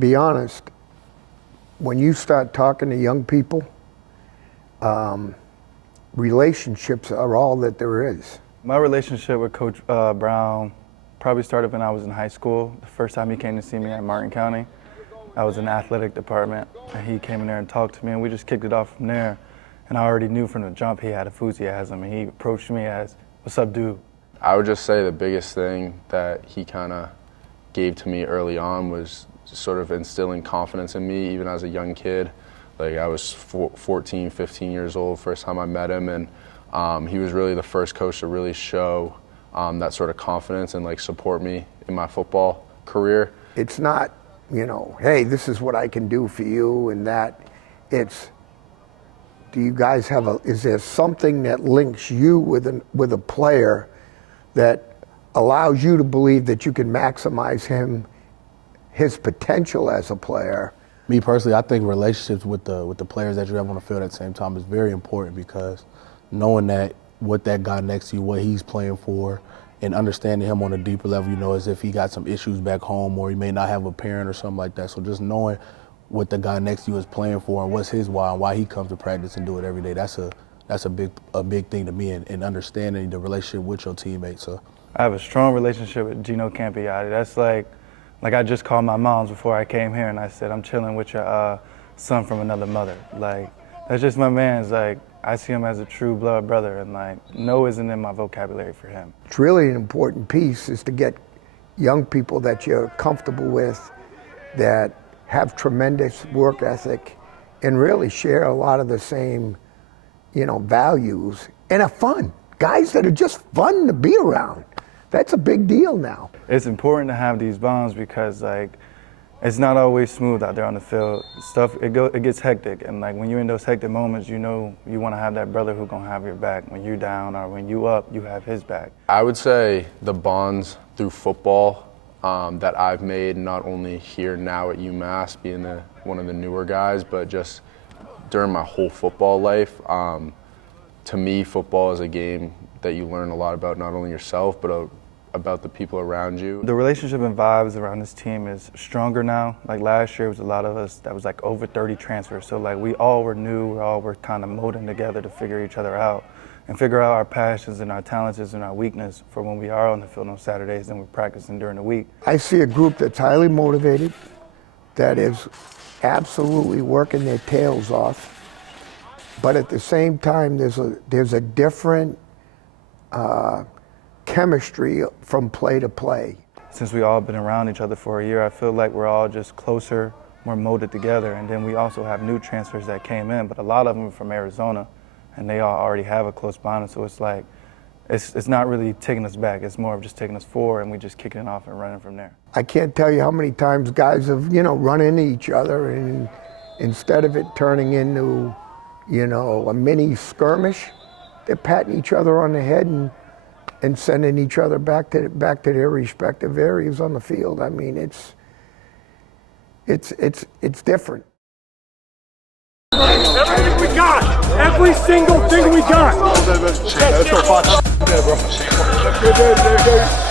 be honest, when you start talking to young people, relationships are all that there is. My relationship with Coach Brown probably started when I was in high school. The first time he came to see me at Martin County, I was in the athletic department, and he came in there and talked to me, and we just kicked it off from there. And I already knew from the jump he had enthusiasm, and he approached me as, "What's up, dude?" I would just say the biggest thing that he kind of gave to me early on was sort of instilling confidence in me, even as a young kid. Like, I was 14, 15 years old first time I met him, and he was really the first coach to really show that sort of confidence and like support me in my football career. It's not, you know, hey, this is what I can do for you and that. It's, do you guys have is there something that links you with a player that allows you to believe that you can maximize his potential as a player? Me personally, I think relationships with the players that you have on the field at the same time is very important, because knowing that what that guy next to you, what he's playing for, and understanding him on a deeper level, you know, as if he got some issues back home or he may not have a parent or something like that. So just knowing what the guy next to you is playing for and what's his why and why he comes to practice and do it every day, that's a big thing to me, and understanding the relationship with your teammates. So I have a strong relationship with Gino Campiotti. That's like I just called my mom's before I came here, and I said, "I'm chilling with your son from another mother." Like, that's just my man's. Like, I see him as a true blood brother, and like, no isn't in my vocabulary for him. It's really an important piece, is to get young people that you're comfortable with, that have tremendous work ethic, and really share a lot of the same, you know, values, and are fun. Guys that are just fun to be around. That's a big deal now. It's important to have these bonds because, like, it's not always smooth out there on the field. It gets hectic, and like when you're in those hectic moments, you know you want to have that brother who's gonna have your back. When you're down or when you up, you have his back. I would say the bonds through football that I've made, not only here now at UMass, being one of the newer guys, but just during my whole football life. To me, football is a game that you learn a lot about not only yourself, but about the people around you. The relationship and vibes around this team is stronger now. Like last year, it was a lot of us that was like over 30 transfers. So like we all were new, we all were kind of molding together to figure each other out and figure out our passions and our talents and our weakness for when we are on the field on Saturdays and we're practicing during the week. I see a group that's highly motivated, that is absolutely working their tails off, but at the same time, there's a different chemistry from play to play. Since we all been around each other for a year, I feel like we're all just closer, more molded together. And then we also have new transfers that came in, but a lot of them are from Arizona, and they all already have a close bond. So it's like, it's not really taking us back. It's more of just taking us forward, and we just kicking it off and running from there. I can't tell you how many times guys have, you know, run into each other, and instead of it turning into, you know, a mini skirmish, they're patting each other on the head and sending each other back to their respective areas on the field. I mean, it's different. Everything we got, every single thing we got. Let's go, 5. Yeah, bro. Good day.